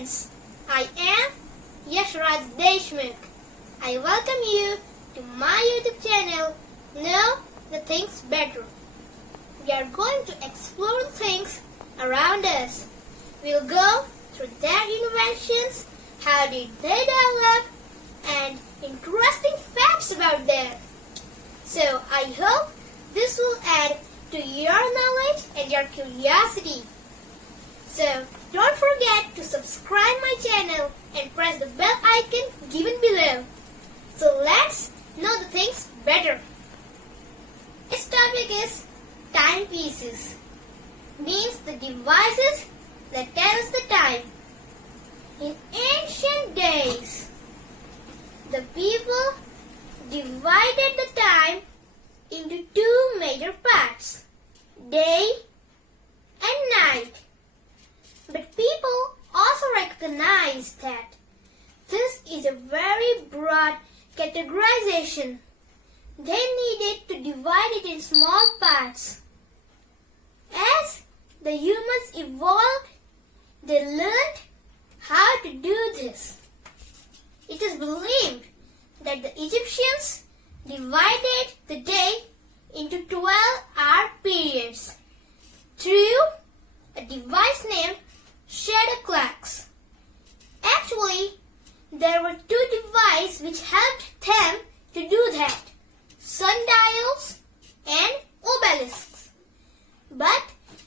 friends, I am Yashraj. I welcome you to my YouTube channel, Know the Things Better. We are going to explore the things around us. We'll go through their inventions, how did they develop, and interesting facts about them. So I hope this will add to your knowledge and your curiosity. So don't forget to subscribe my channel and press the bell icon given below. So let's know the things better. This topic is timepieces. Means the devices that tell us the time. In ancient days, the people divided the time into two major parts, day and night. But people also recognized that this is a very broad categorization. They needed to divide it in small parts. As the humans evolved, they learned how to do this. It is believed that the Egyptians divided the day into 12-hour periods through a device named shadow clocks. Actually, there were two devices which helped them to do that, sundials and obelisks. But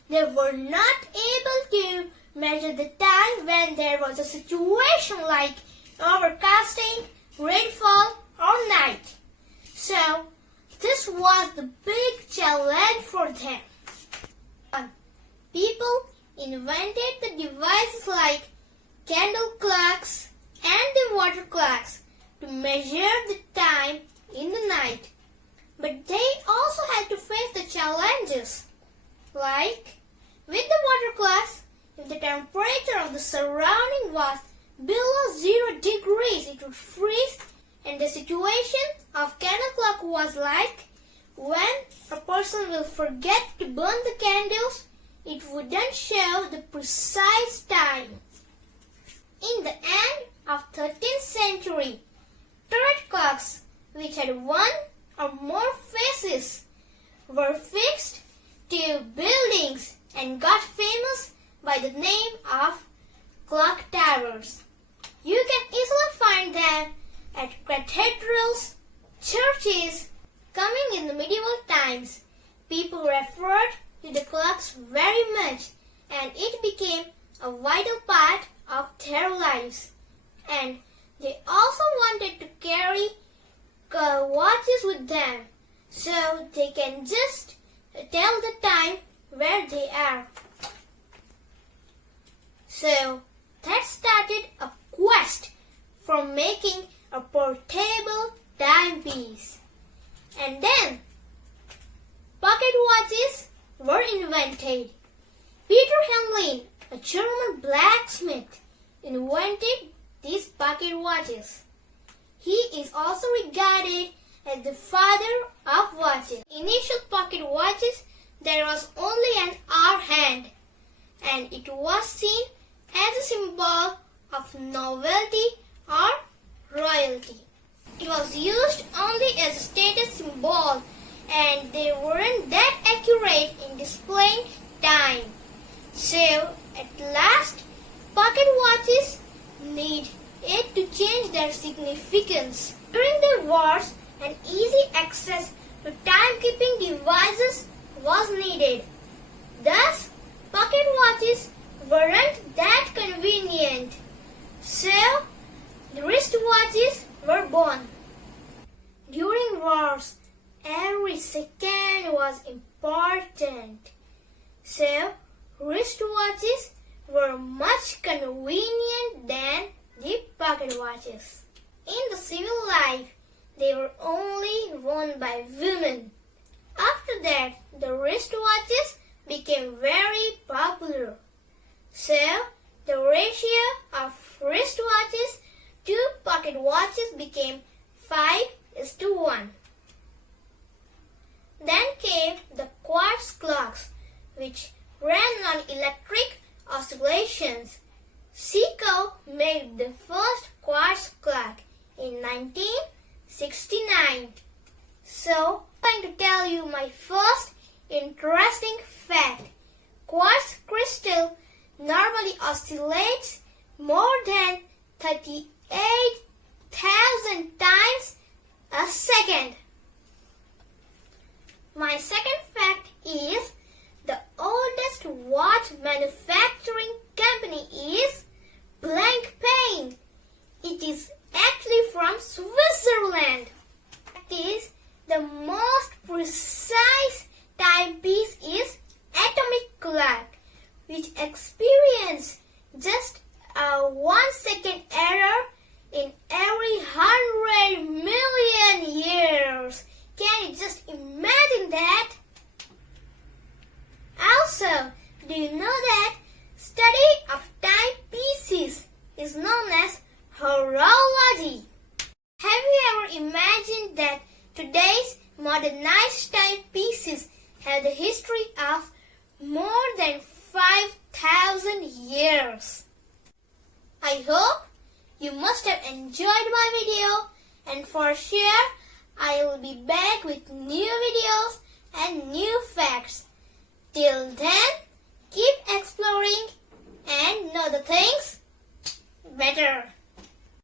they were not able to measure the time when there was a situation like overcasting, rainfall, or night. So, this was the big challenge for them. People invented the devices like candle clocks and the water clocks to measure the time in the night. But they also had to face the challenges. Like, with the water clocks, if the temperature of the surrounding was below 0 degrees, it would freeze, and the situation of candle clock was like when a person will forget to burn the candles, it wouldn't show the precise time. In the end of 13th century, turret clocks, which had one or more faces, were fixed to buildings and got famous by the name of clock towers. You can easily find them at cathedrals, churches. Coming in the medieval times, people referred to the clocks very much, and it became a vital part of their lives. And they also wanted to carry watches with them, so they can just tell the time where they are. So that started a quest for making a portable timepiece. And then pocket watches were invented. Peter Hemlin, a German blacksmith, invented these pocket watches. He is also regarded as the father of watches. Initial pocket watches, there was only an hour hand, and it was seen as a symbol of novelty or royalty. It was used only as a status symbol, and they weren't that accurate in displaying time. So, at last, pocket watches need it to change their significance. During the wars, an easy access to timekeeping devices was needed. Thus, pocket watches weren't that convenient. So, the wristwatches were born. During wars, every second was important. So, wristwatches were much convenient than the pocket watches. In the civil life, they were only worn by women. After that, the wristwatches became very popular. So, the ratio of wristwatches to pocket watches became 5:1. Then came the quartz clocks, which ran on electric oscillations. Seiko made the first quartz clock in 1969. So, I'm going to tell you my first interesting fact. Quartz crystal normally oscillates more than 38,000 times a second. My second fact is the oldest watch manufacturing company is Blank Pain. It is actually from Switzerland. Fact is, the most precise timepiece is atomic clock, which experiences just a 1 second error in every 100 million years. Can you just imagine that? Also, do you know that study of timepieces is known as horology? Have you ever imagined that today's modernized timepieces have the history of more than 5,000 years? I hope you must have enjoyed my video, and for sure I will be back with new videos and new facts. Till then, keep exploring and know the things better.